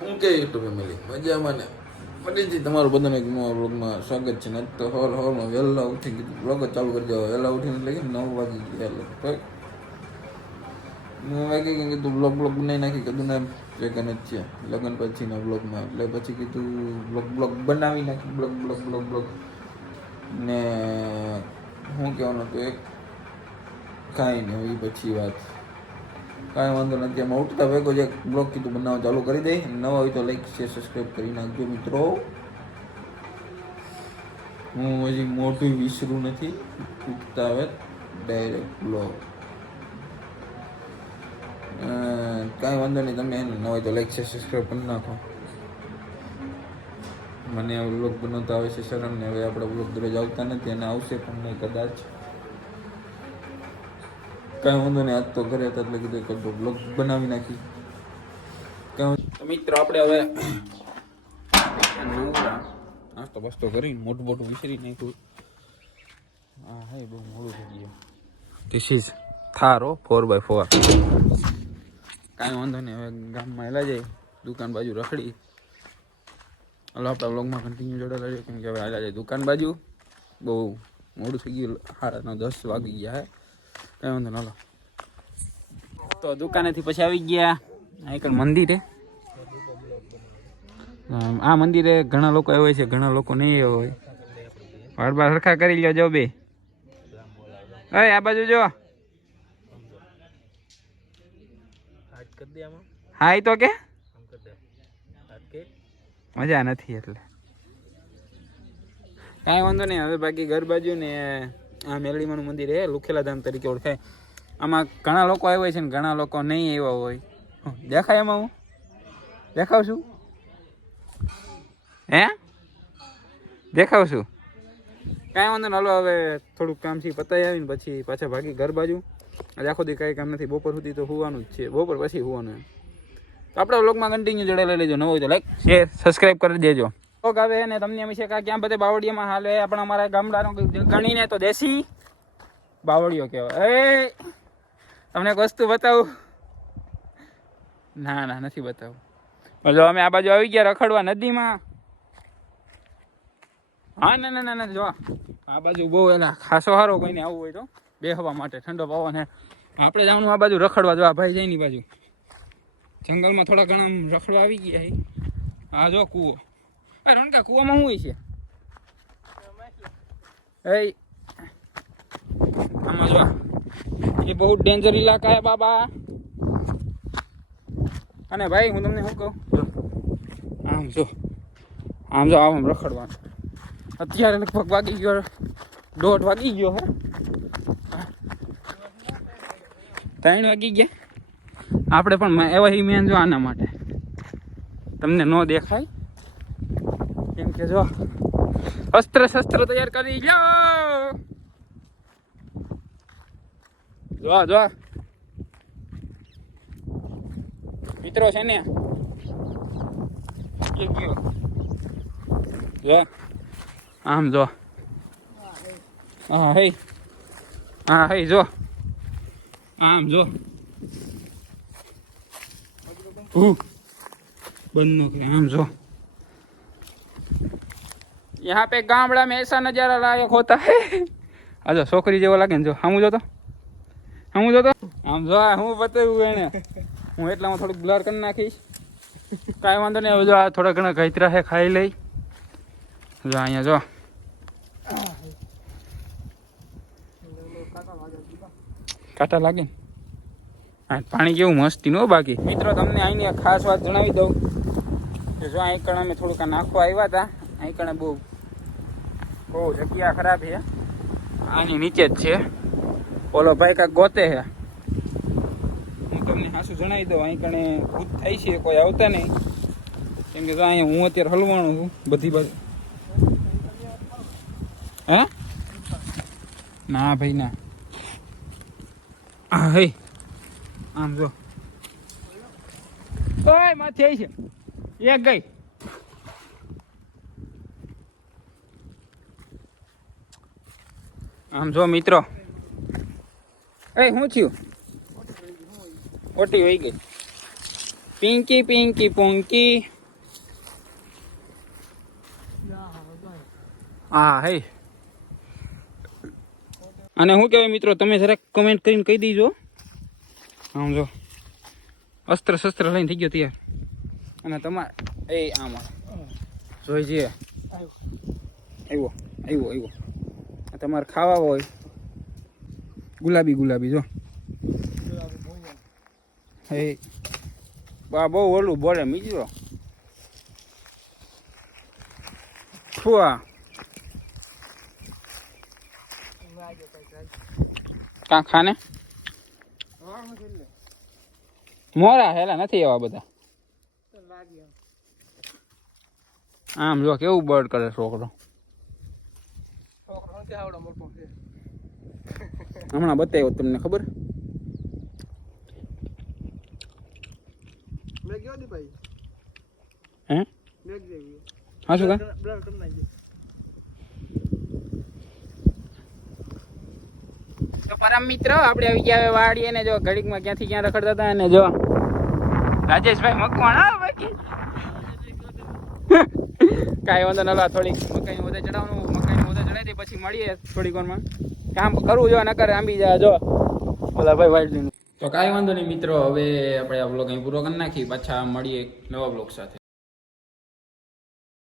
હું કે YouTube family મજામાં ને ફરીથી તમારું બધાને એક નવા વ્લોગમાં સ્વાગત છે. ને તો હવારમાં વહેલા ઉઠી કીધું વ્લોગ જ ચાલુ કરી દેવા. વહેલા ઉઠીને એટલે કે 9 વાગી ગયા. લગભગ 9 વાગી ગયા. કીધું બ્લોગ બનાવી નાખી. કીધું ને સેકન્ડ જ છે લગ્ન પછીના બ્લોગમાં, એટલે પછી કીધું બ્લોગ બનાવી નાખી. બ્લોગ ને શું કહેવાનું હતું એક કાંઈ નહીં, એ પછી વાત કાંઈ વાંધો નથી. એમાં ઉઠતા ભેગો જ એક બ્લોગ કીધું બનાવવા ચાલુ કરી દઈ. નવા હોય તો લાઈક શેર સબસ્ક્રાઈબ કરી નાખજો મિત્રો. હું હજી મોઢું વિસરું નથી. ઉઠતા હવે ડાયરેક્ટ બ્લોગ. કાંઈ વાંધો નહીં, તમે ન હોય તો લાઈક શેર સબસ્ક્રાઈબ કરી નાખો. મને આ બ્લોગ બનાવતા આવે છે શરમ ને. હવે આપણા બ્લોગ દરરોજ આવતા નથી અને આવશે પણ નહીં કદાચ. કાંઈ વાંધો નહીં, આજ તો ઘરે હતા એટલે કીધું કરતો બ્લોગ બનાવી નાખી. કાંઈ મિત્રો આપણે હવે નાસ્તો બસ્તો કરીને મોટું વિસરી નાખ્યું. હા હે બહુ મોડું થઈ ગયું. ધીસ ઇઝ થારો 4x4. કાંઈ વાંધો નહીં, હવે ગામમાં એલા જાય દુકાન બાજુ રખડી. હાલો આપણા બ્લોગમાં કન્ટિન્યુ જોડેલા છે, કેમ કે હવે આલા જાય દુકાન બાજુ. બહુ મોડું થઈ ગયું, 9:30 વાગી ગયા હે. કાંઈ વાંધો ન. હાલો તો દુકાનેથી પછી આવી ગયા એક મંદિરે. આ મંદિરે ઘણા લોકો આવ્યા છે, ઘણા લોકો નહીં આવ્યા હોય. વાળબા સરખા કરી લ્યો. જો બે આ બાજુ જો. હા એ તો કે મજા નથી એટલે કાંઈ વાંધો નહીં. હવે બાકી ઘર બાજુ ને આ મેલડીમાનું મંદિર હે, લુખેલા ધામ તરીકે ઓળખાય. આમાં ઘણા લોકો આવ્યા છે ને ઘણા લોકો નહીં આવ્યા હોય. દેખાય એમાં હું દેખાવશું? હે દેખાવશું? કાંઈ વાંધો ને. હાલો હવે થોડુંક કામથી પતાવી આવીને પછી પાછા ભાગી ઘર બાજુ. આજે આખો દી કાંઈ કામ નથી. બપોર સુધી તો હોવાનું જ છે, બપોર પછી હોવાનું એમ. તો આપણા વ્લોગમાં કન્ટિન્યુ જોડાઈ લેજો. નવો હોય તો લાઈક શેર સબસ્ક્રાઈબ કરી દેજો. વ્લોગ આવે ને તમને એમ છે કે ક્યાં બધે બાવળિયામાં હાલે. આપણે અમારા ગામડાનો ગણીને તો દેશી બાવળિયો કહેવાય. એ તમને એક વસ્તુ બતાવું? ના નથી બતાવું. જો અમે આ બાજુ આવી ગયા રખડવા નદીમાં. હા ના જો આ બાજુ બહુ એલા ખાસો સારો કોઈને આવવું હોય તો બેહવા માટે ઠંડો પવન હે. આપણે જવાનું આ બાજુ રખડવા. જો આ ભાઈ જાય ની બાજુ જંગલમાં થોડા ઘણા રખડવા આવી ગયા હે. હા જો કૂવો. રણકા કૂવામાં શું હોય છે? આમાં જો એ બહુ ડેન્જર ઇલાકા હે બાબા. અને ભાઈ હું તમને શું કહું, આમ જો આમ રખડવાનું. અત્યારે લગભગ વાગી ગયો 1:30 વાગી ગયો હે. 3 વાગી ગયા. આપણે પણ એવા હી મેન જો આના માટે તમને ન દેખાય કેમ કે જો શસ્ત્ર તૈયાર કરી જાઓ. જો મિત્રો છે ને જો આમ જો. હા હે જો આમ જો. बंद हम जो यहाँ पे गामड़ा में ऐसा नजारा लायक होता है. अच्छा छोकरी जेવો લાગે ને જો હું જો તો આમ જો હું બતાવ્યું એને હું એટલામાં થોડુંક બ્લર કરી નાખીશ. કાંઈ વાંધો નહીં. હવે જો આ થોડા ઘણા ઘઈતરા છે ખાઈ લઈ. જો અહીંયા જો કાંટા લાગે ને. પાણી કેવું મસ્તી નો. બાકી મિત્રો તમને અહીંની ખાસ વાત જણાવી દઉં કે જો અહીં કણ અમે થોડુંક નાખવા આવ્યા હતા. અહીં કણે બહુ જગ્યા ખરાબ છે. આની નીચે જ છે. ઓલો ભાઈ કાંક ગોતે છે. હું તમને હાસું જણાવી દઉં અહીં કણે ભૂત થાય છે. કોઈ આવતા નહીં કેમ કે જો અહીંયા હું અત્યારે હલવાણું છું બધી બાજુ. હે ના ભાઈ ના. હા હે આમ જો ઓય માથે આવી છે એક ગઈ. આમ જો મિત્રો શું થયું? ઓટી વહી ગઈ. પિંકી પિંકી પોંકી. હા હે. અને શું કહેવાય મિત્રો, તમે જરાક કમેન્ટ કરીને કહી દીજો. આમ જો અસ્ત્ર શસ્ત્ર લઈને થઈ ગયો તૈયાર. અને તમારે એ આમ જોઈ જઈએ. આવ્યો આવ્યો આવ્યો. તમારે ખાવા હોય ગુલાબી ગુલાબી જો. હે બા બહુ ઓલું બોલે મિત્રો. ફુવા કાં ખાને મોરા હેલા નથી એવા બધા. આમ જો કેવું બર્ડ કરે છોકરો. હમણાં બતાવ્યો તમને ખબર. હે હા શું કા પરમ મિત્ર આપણે આવી ગયા વાડીએ ને જો ઘડીકમાં ક્યાંથી ક્યાં રખડતા હતા. અને જો રાજેશભાઈ મકવાણા બાકી કાંઈ વાંધો ન લા. થોડીક મકાઈનું વધે ચડાવવાનું, મકાઈનું વધે ચડાવી દે પછી મળીએ થોડીક વારમાં. કામ કરવું જો ન કરે આંબી જાય જો ઓલા ભાઈ વાઈટ. તો કાંઈ વાંધો નહીં મિત્રો, હવે આપણે આ બ્લોગ અહીં પૂરો કરી નાખી. પાછા મળીએ નવા બ્લોગ સાથે.